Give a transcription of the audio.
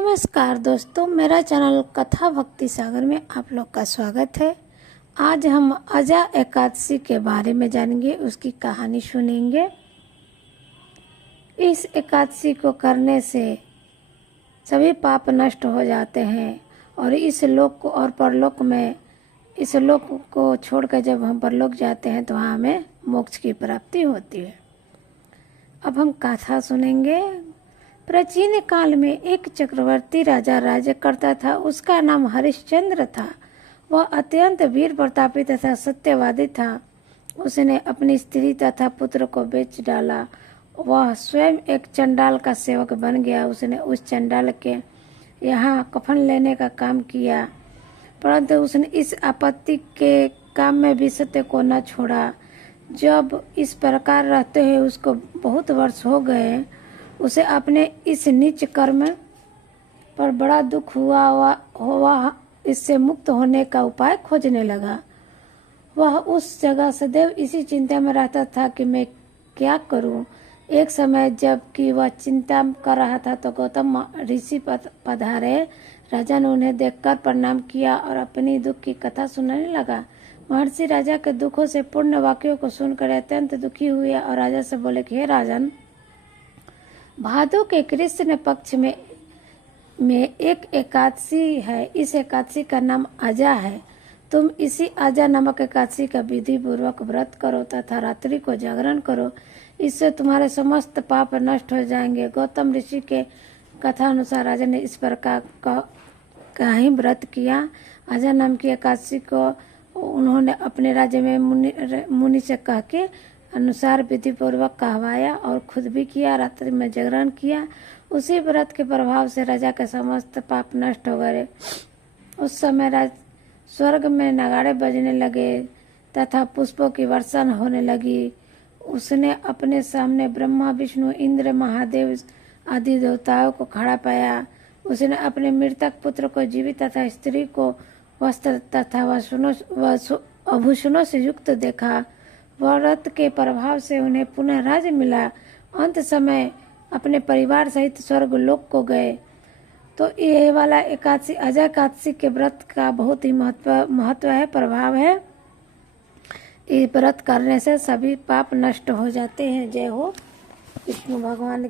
नमस्कार दोस्तों, मेरा चैनल कथा भक्ति सागर में आप लोग का स्वागत है। आज हम अजा एकादशी के बारे में जानेंगे, उसकी कहानी सुनेंगे। इस एकादशी को करने से सभी पाप नष्ट हो जाते हैं और इस लोक को और परलोक में, इस लोक को छोड़कर जब हम परलोक जाते हैं तो वहाँ हमें मोक्ष की प्राप्ति होती है। अब हम कथा सुनेंगे। प्राचीन काल में एक चक्रवर्ती राजा राज्य करता था। उसका नाम हरिश्चंद्र था। वह अत्यंत वीर प्रतापी तथा सत्यवादी था। उसने अपनी स्त्री तथा पुत्र को बेच डाला। वह स्वयं एक चंडाल का सेवक बन गया। उसने उस चंडाल के यहाँ कफन लेने का काम किया, परंतु उसने इस आपत्ति के काम में भी सत्य को न छोड़ा। जब इस प्रकार रहते हुए उसको बहुत वर्ष हो गए, उसे अपने इस नीच कर्म पर बड़ा दुख हुआ इससे मुक्त होने का उपाय खोजने लगा। वह उस जगह सदैव इसी चिंता में रहता था कि मैं क्या करूं। एक समय जबकि वह चिंता कर रहा था तो गौतम ऋषि पधारे। राजा ने उन्हें देखकर प्रणाम किया और अपनी दुख की कथा सुनाने लगा। महर्षि राजा के दुखों से पूर्ण वाक्यों को सुनकर अत्यंत दुखी हुए और राजा से बोले कि हे राजन, भादो के कृष्ण पक्ष में एक एकादशी है। इस एकादशी का नाम अजा है। तुम इसी अजा नामक एकादशी का विधि पूर्वक व्रत करो तथा रात्रि को जागरण करो। इससे तुम्हारे समस्त पाप नष्ट हो जाएंगे। गौतम ऋषि के कथा अनुसार राजा ने इस प्रकार का ही व्रत किया। अजा नाम की एकादशी को उन्होंने अपने राज्य में मुनि से कह के अनुसार विधि पूर्वक कहवाया और खुद भी किया। रात्रि में जागरण किया। उसी व्रत के प्रभाव से राजा के समस्त पाप नष्ट हो गए। उस समय स्वर्ग में नगाड़े बजने लगे तथा पुष्पों की वर्षा होने लगी। उसने अपने सामने ब्रह्मा, विष्णु, इंद्र, महादेव आदि देवताओं को खड़ा पाया। उसने अपने मृतक पुत्र को जीवित तथा स्त्री को वस्त्र तथा आभूषणों से युक्त देखा। व्रत के प्रभाव से उन्हें पुनः राज्य मिला। अंत समय अपने परिवार सहित स्वर्ग लोक को गए। तो ये वाला एकादशी अजा एकादशी के व्रत का बहुत ही महत्व है, प्रभाव है। ये व्रत करने से सभी पाप नष्ट हो जाते हैं। जय हो विष्णु भगवान की।